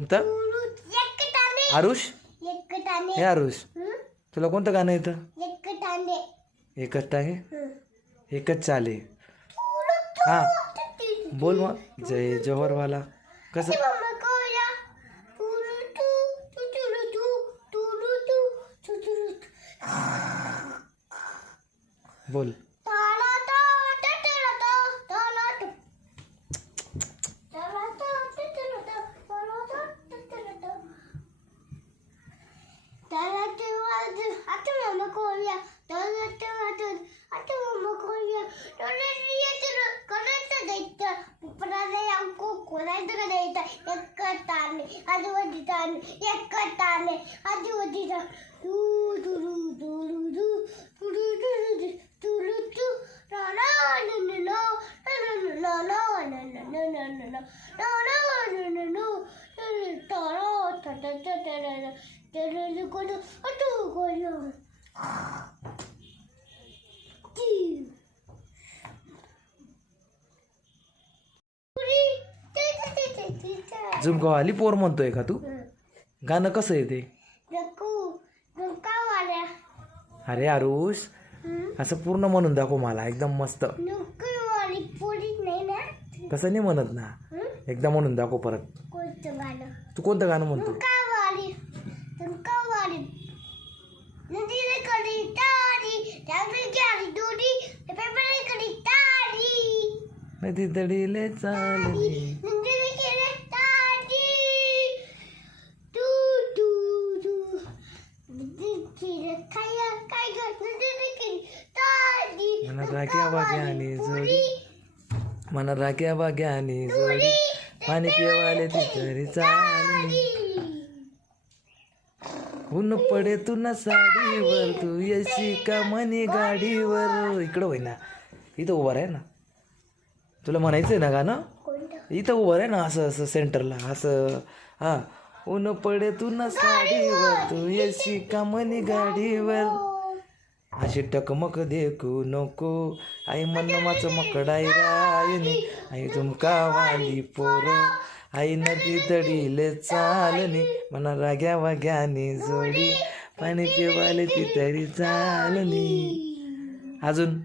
कोणतं? आरुष. हे आरुष, तुला कोणतं गाणं येतं? एकच टांगे, एकच चाले. हा बोल मग. जय जोहरवाला कसं बोल. झुमकावाली पोर म्हणतोय का तू? गाणं कसं आहे ते? अरे आरुष, असं पूर्ण म्हणून दाखव मला, एकदम मस्त. तसं नाही म्हणत ना, एकदा म्हणून दाखव परत. तू कोणतं गाणं म्हणतो? नदी तडीले चालली. मन राख्या बाग्याने जोडी, मन राख्या बाग्याने जोडी, पाणी पिवाले ती तरी चालली. ऊन पडे तू ना साडीवर, तू येशी का म्हणे गाडीवर. इकडं होय ना, इथं उभं आहे ना. तुला म्हणायचंय ना गाणं? इथं उभं आहे ना, असं असं सेंटरला असं. हा, ऊन पडे तू ना साडीवर, तू येशी का म्हणे गाडीवर. अशी टकमक देखू नको, आई मनमाच मकडाई रायनी, आई झुमकावाली पोर, आई नदी तडीले चालणी, मना राग्या वाग्याने जोडी, पाणी पिवाले ती तरी चालणी. अजून